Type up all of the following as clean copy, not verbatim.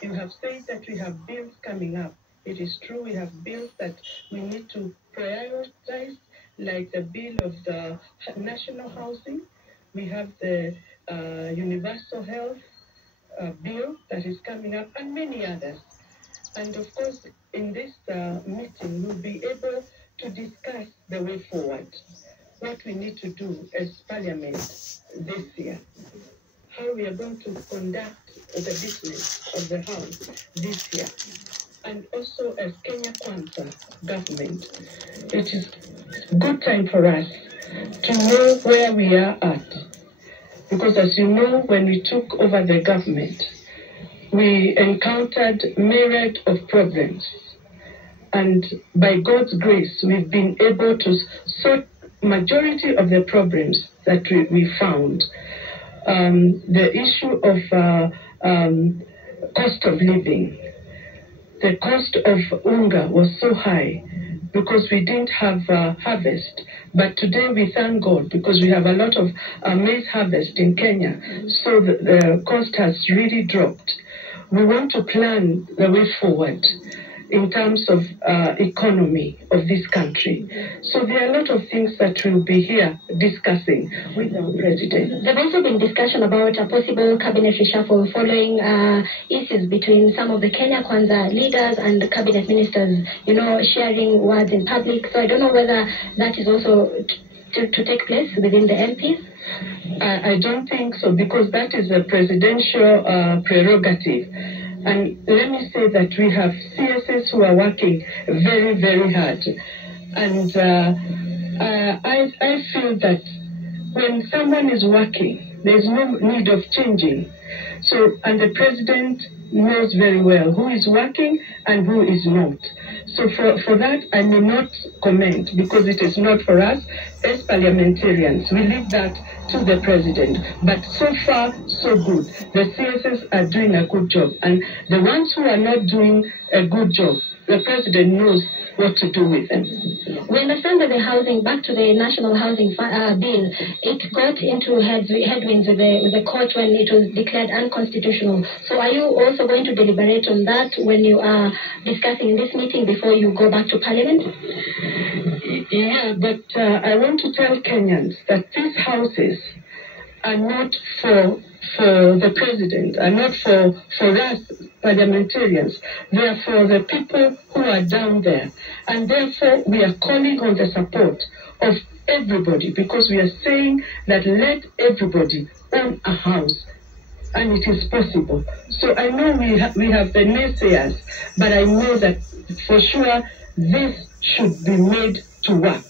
You have said that we have bills coming up. It is true, we have bills that we need to prioritize, like the bill of the national housing. We have the universal health bill that is coming up, and many others. And of course, in this meeting, we'll be able to discuss the way forward, what we need to do as Parliament this year, how we are going to conduct the business of the House this year. And also as Kenya Kwanza government, it is a good time for us to know where we are at. Because as you know, when we took over the government, we encountered myriad of problems. And by God's grace, we've been able to sort majority of the problems that we found. The issue of cost of living. The cost of unga was so high because we didn't have harvest. But today we thank God because we have a lot of maize harvest in Kenya. So the cost has really dropped. We want to plan the way forward in terms of economy of this country. So there are a lot of things that we'll be here discussing with our president. There's also been discussion about a possible cabinet reshuffle following issues between some of the Kenya Kwanza leaders and the cabinet ministers, sharing words in public. So I don't know whether that is also to take place within the MPs. I don't think so, because that is a presidential prerogative. And let me say that we have CSS who are working very, very hard. And I feel that when someone is working, there's no need of changing. So, and the president knows very well who is working and who is not. So for that, I may not comment because it is not for us as parliamentarians. We leave that to the president. But so far, so good. The CSS are doing a good job. And the ones who are not doing a good job, the president knows what to do with them. We understand that the housing, back to the national housing bill, it got into headwinds with the court when it was declared unconstitutional. So are you also going to deliberate on that when you are discussing in this meeting before you go back to Parliament? Yeah, but I want to tell Kenyans that these houses are not for the president, are not for us parliamentarians. They are for the people who are down there. And therefore, we are calling on the support of everybody, because we are saying that let everybody own a house. And it is possible. So I know we have the naysayers, but I know that for sure this should be made to work.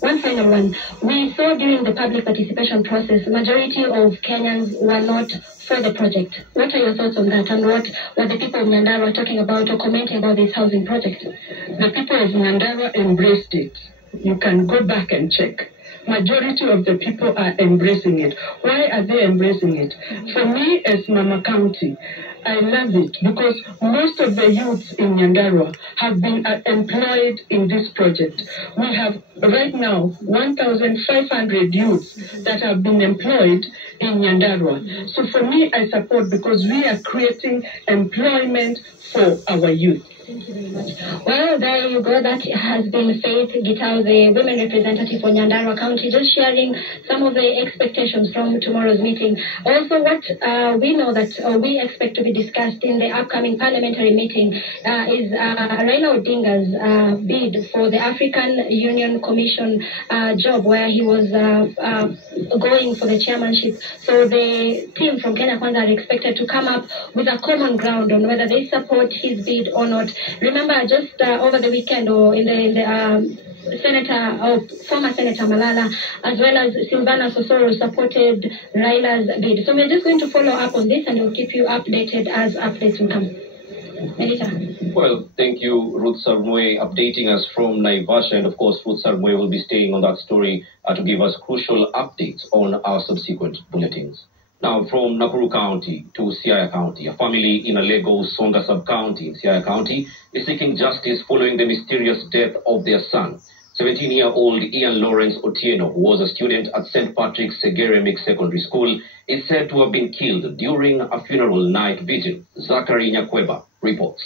One final one. We saw during the public participation process, majority of Kenyans were not for the project. What are your thoughts on that, and what were the people of Nyandarua talking about or commenting about this housing project? The people of Nyandarua embraced it. You can go back and check. Majority of the people are embracing it. Why are they embracing it? For me, as Mama County, I love it because most of the youths in Nyandarua have been employed in this project. We have right now 1,500 youths that have been employed in Nyandarua. So for me, I support because we are creating employment for our youth. Thank you very much. Well, there you go. That has been Faith Gitau, the women representative for Nyandarua County, just sharing some of the expectations from tomorrow's meeting. Also, what we know that we expect to be discussed in the upcoming parliamentary meeting is Raila Odinga's bid for the African Union Commission job, where he was going for the chairmanship. So the team from Kenya Kwanza are expected to come up with a common ground on whether they support his bid or not. Remember, just over the weekend, or in the former Senator Malala, as well as Silvana Sosoro, supported Raila's bid. So we're just going to follow up on this, and we'll keep you updated as updates will come. Melita. Well, thank you, Ruth Sarmoei, updating us from Naivasha. And of course, Ruth Sarmoei will be staying on that story to give us crucial updates on our subsequent bulletins. Now, from Nakuru County to Siaya County, a family in a Lagos Songa sub-county in Siaya County is seeking justice following the mysterious death of their son. 17-year-old Ian Lawrence Otieno, who was a student at St. Patrick's Segeremic Secondary School, is said to have been killed during a funeral night vigil. Zachary Nyakweba reports.